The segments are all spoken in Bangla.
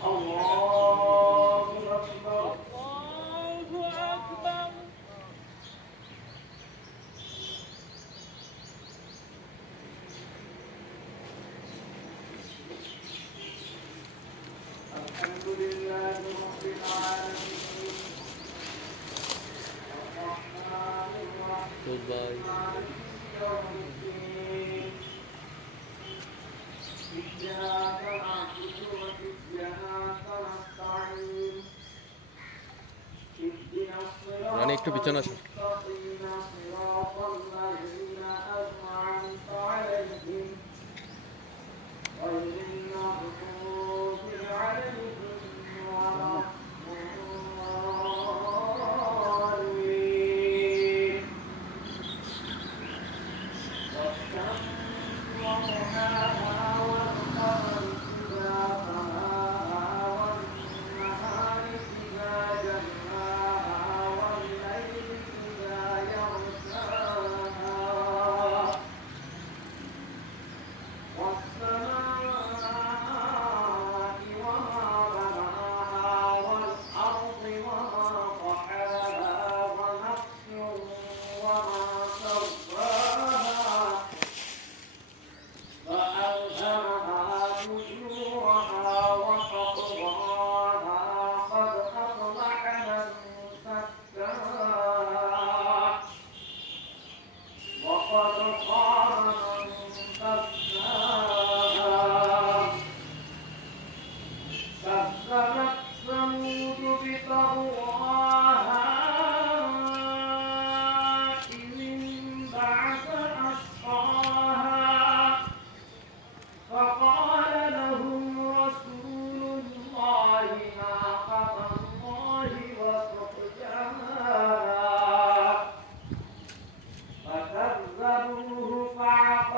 Oh, Allah. muchas gracias.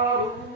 أكبر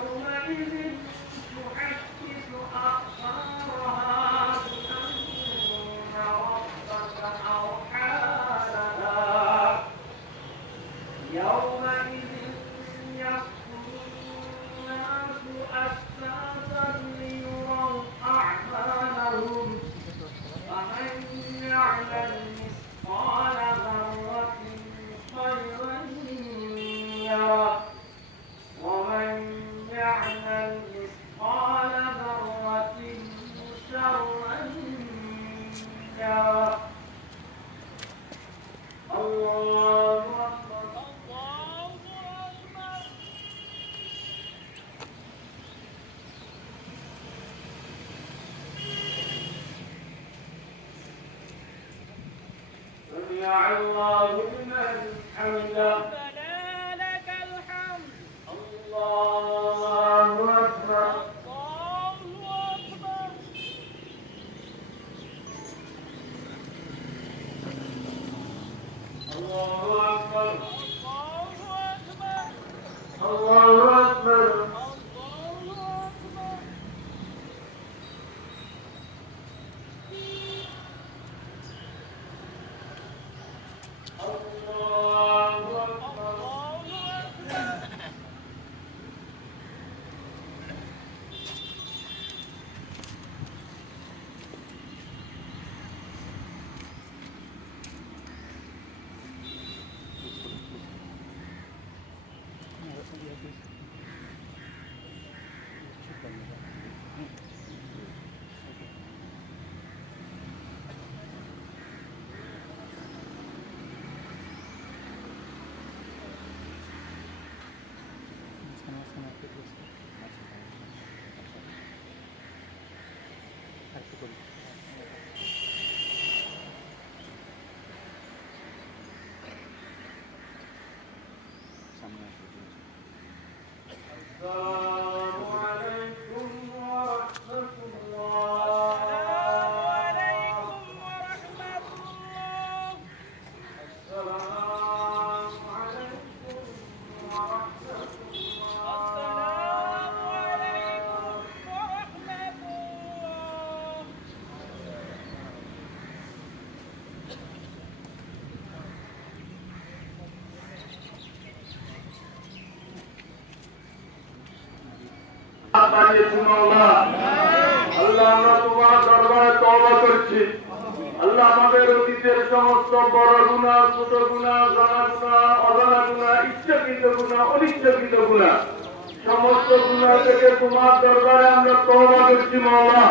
Oh, my goodness. الله لمن حمده. ربنا لك الحمد الله أكبر. الله أكبر. الله أكبر. الله أكبر الله Thank you. The আমাদের অতীতের সমস্ত বড় গুণা, ছোট গুণা, জানা গুণা, অজানা গুণা, ইচ্ছাকৃত গুণা, অনিচ্ছাকৃত গুণা, সমস্ত গুণা থেকে তোমার দরবারে আমরা তওবা করছি মাওলা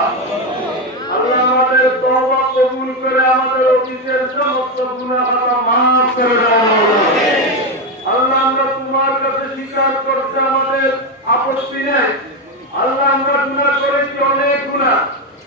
আল্লাহ আমাদের তওবা কবুল করে আমাদের অতীতের সমস্ত গুণা খাতা মাফ করে আল্লাহ আমরা তোমার কাছে স্বীকার করতে আমাদের আপত্তি নেই। আল্লাহ আমরা গুণা করেছি, অনেক গুণা।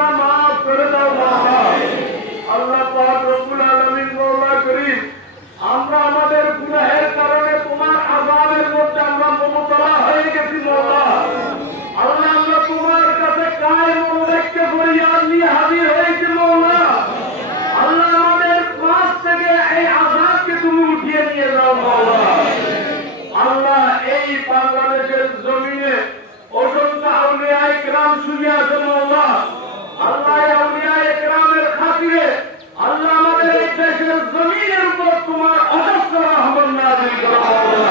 গুণা মাফ করে দাও আল্লাহ পাক রব্বুল আলামিন মৌলা করিম আমরা আমাদের গুনাহের কারণে তোমার আযাবের মধ্যে আমরা মমতলা হয়ে গেছি মৌলা আল্লাহ, আমরা তোমার কাছে কায় মন রেখে ফরিয়াদ নিয়ে হাজির হয়েছি মৌলা আল্লাহ, আমাদের পাশ থেকে এই আযাবকে তুমি উঠিয়ে নিয়ে যাও মৌলা আল্লাহ, এই বাংলাদেশের জমিনে অসংখ্য আউলিয়া ইকরাম শুয়ে আছে মৌলা আল্লাহ এই আউলিয়া ইকরামের খাতিরে আল্লাহ আমাদের এই দেশের জমিনের উপর তোমার অজস্র রহমত নাযিল করো মৌলা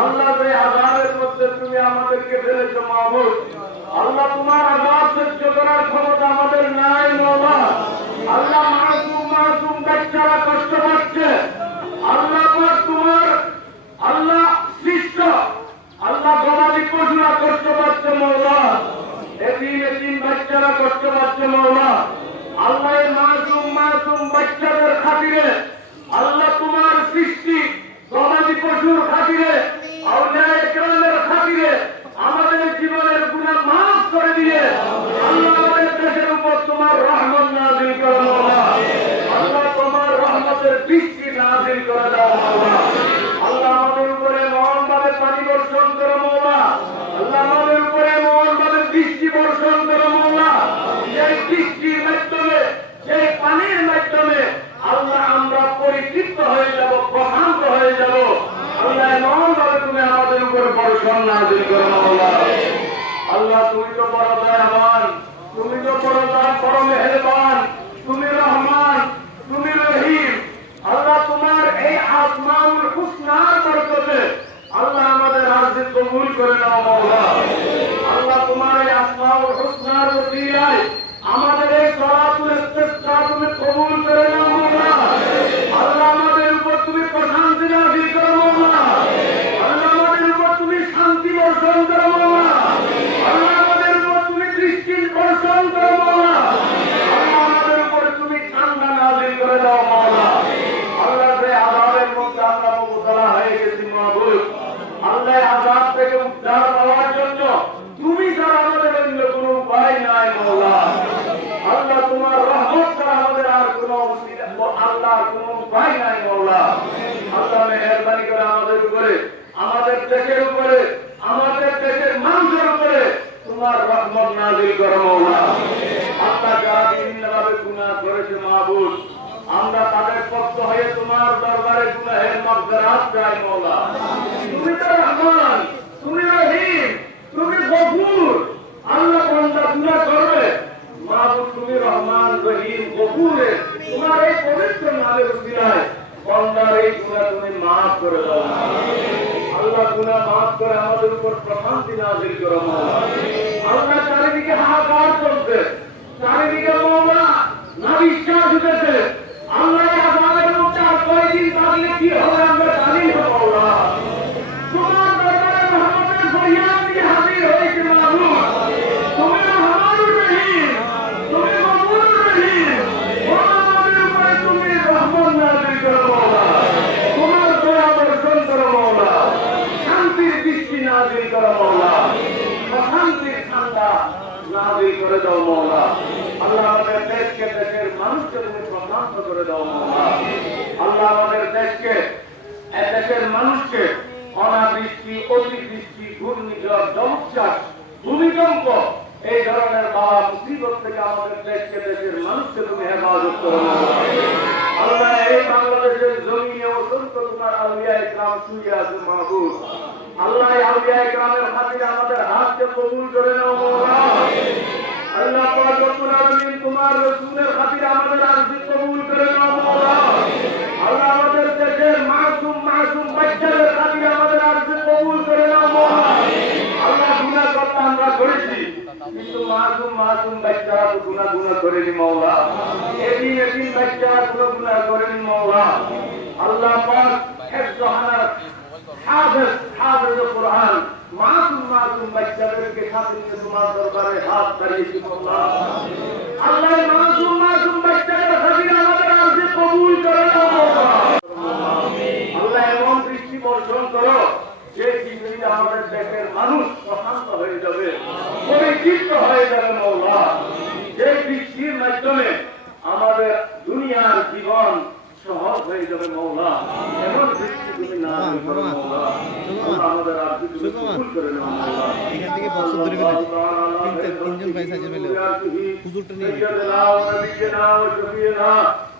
আল্লাহ যে আজাবের মধ্যে তুমি আমাদেরকে ফেলেছো, মাহবুব। আল্লাহ তোমার আজাব সহ্য করার ক্ষমতা আমাদের নাই মামা আল্লাহ মাসুম মাসুম বাচ্চারা কষ্ট পাচ্ছে আল্লাহ পাক তোমার আল্লাহ সৃষ্ট আল্লাহ গবাদি পশুরা কষ্ট পাচ্ছে মৌলা এদিন এদিন বাচ্চারা কষ্ট পাচ্ছে মৌলা আল্লাহ এই মাসুম মাসুম বাচ্চাদের খাতিরে আল্লাহ তোমার সৃষ্টি গবাদি পশুর খাতিরে আউলিয়া ইকরামের খাতিরে আমাদের জীবনের গুনাহ মাফ করে দিয়ে আল্লাহ আমাদের দেশের উপর তোমার রহমত নাযিল করো মৌলা আল্লাহ তোমার রহমতের বৃষ্টি নাযিল করে দাও মৌলা আল্লাহ আমাদের উপরে মহানভাবে পানি বর্ষণ করো মৌলা আল্লাহ আমাদের উপরে মহানভাবে বৃষ্টি বর্ষণ করো মৌলা সেই বৃষ্টির মাধ্যমে সেই পানির মাধ্যমে আল্লাহ আমরা পরিতৃপ্ত হয়ে যাব প্রশান্ত হয়ে যাব আল্লাহ এমনভাবে তুমি আমাদের বর্ষণ নাযিল করো মৌলা আল্লাহ আল্লাহ বরকতে আমাদের আরজি কবুল করে নাও মাওলা আল্লাহ তোমার এই আসমাউল হুসনার প্রতি আমাদের এই সলাতুল কবুল করে নাও মাওলা আল্লাহ আমাদের উপর তুমি প্রশান্তি নাজিল করো মাওলা আল্লাহ আমাদের উপর তুমি শান্তি বর্ষণ করো মাওলা আল্লাহ আমাদের উপর তুমি দৃষ্টি বর্ষণ করো মাওলা আল্লাহ আমাদের উপর তুমি ঠান্ডা নাজিল করে দাও মাওলা আল্লাহ যে আযাবের মধ্যে আমরা মুবতলা হয়ে গেছি মাহবুব আল্লাহ আযাব থেকে উদ্ধার পাওয়ার জন্য তুমি ছাড়া আমাদের অন্য কোনো উপায় নাই মাওলা আল্লাহ তোমার রহমত ছাড়া আমাদের আর কোনো উসিলা- আল্লাহ আর কোনো উপায় নাই মাওলা আল্লাহ মেহেরবানি করে আমাদের উপরে আমাদের দেশের উপরে, আমাদের দেশের মানুষের উপরে তোমার রহমত নাজিল করো মাওলা আল্লাহ যারা বিভিন্নভাবে গুনাহ করেছে মাহবুব। আমরা তাদের পক্ষ হয়ে তোমার দরবারে গুনাহের মাগফিরাত চাই মাওলা তুমি তো রহমান, তুমি রহিম, তুমি গফুর। আল্লাহ বান্দা গুনাহ করবে। মাহবুব, তুমি রহমান, রহিম, গফুরের। তোমার এই পবিত্র নামের উসিলায় বান্দার এই গুনাহ তুমি মাফ করে দাও। আল্লাহ গুনা মাফ করে আমাদের উপর প্রশান্তি নাজিল করো আল্লাহ চারিদিকে হাহাকার চলছে চারিদিকে মামলা না বিশ্বাস উঠেছে। আল্লাহ আমাদের মধ্যে আর কয়েকদিন থাকলে কি হবে আমরা জানি না। মানুষকে আল্লাহ আমাদের দেশকে দেশের আছে মাহবুব। আল্লাহ আউলিয়া আমাদের হাতকে কবুল করে নাও আল্লাহ পাক তোমার রাসূলের খাতিরে আমাদের আরজি আল্লাহ আমাদের মাসুম মাসুম কবুল করে নাও। মাওলা আল্লাহ গুনাহ করতে আমরা করেছি মাসুম মাসুম বাচ্চারা তো গুনাহ গুনাহ করেনি মাওলা। এদিন এদিন বাচ্চারা আল্লাহ পাক হাফেজ হাফেজ কোরআন মাসুম মাসুম বাচ্চাদেরকে সাথে নিয়ে তোমার দরবারে হাত দাঁড়িয়েছি মাওলা আল্লাহ মাসুম মাসুম বাচ্চাদের খাতিরে আমাদের আরজি কবুল করে নাও মাওলা আল্লাহ এমন দৃষ্টি বর্ষণ করো যে পৃথিবীতে আমাদের দেশের মানুষ প্রশান্ত হয়ে যাবে পরিচিত হয়ে যাবে মৌলা যে দৃষ্টির মাধ্যমে আমাদের দুনিয়ার জীবন সহজ হয়ে যাবে মৌলা এমন দৃষ্টি তুমি না করো মৌলা আল্লাহ আমাদের আর্থিক কবুল করে নাও মৌলা এখান থেকে বক্স ধরে ফেলে তিনটে- তিনজন ভাই সাইজে ফেলে হুজুরটা নিয়ে গেছে। سيدنا ونبينا وشفينا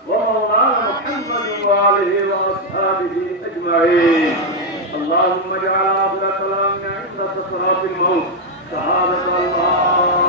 ومولانا محمد وآله وأصحابه أجمعين اللهم اجعل آخر كلامنا عند سكرات الموت شهادة الله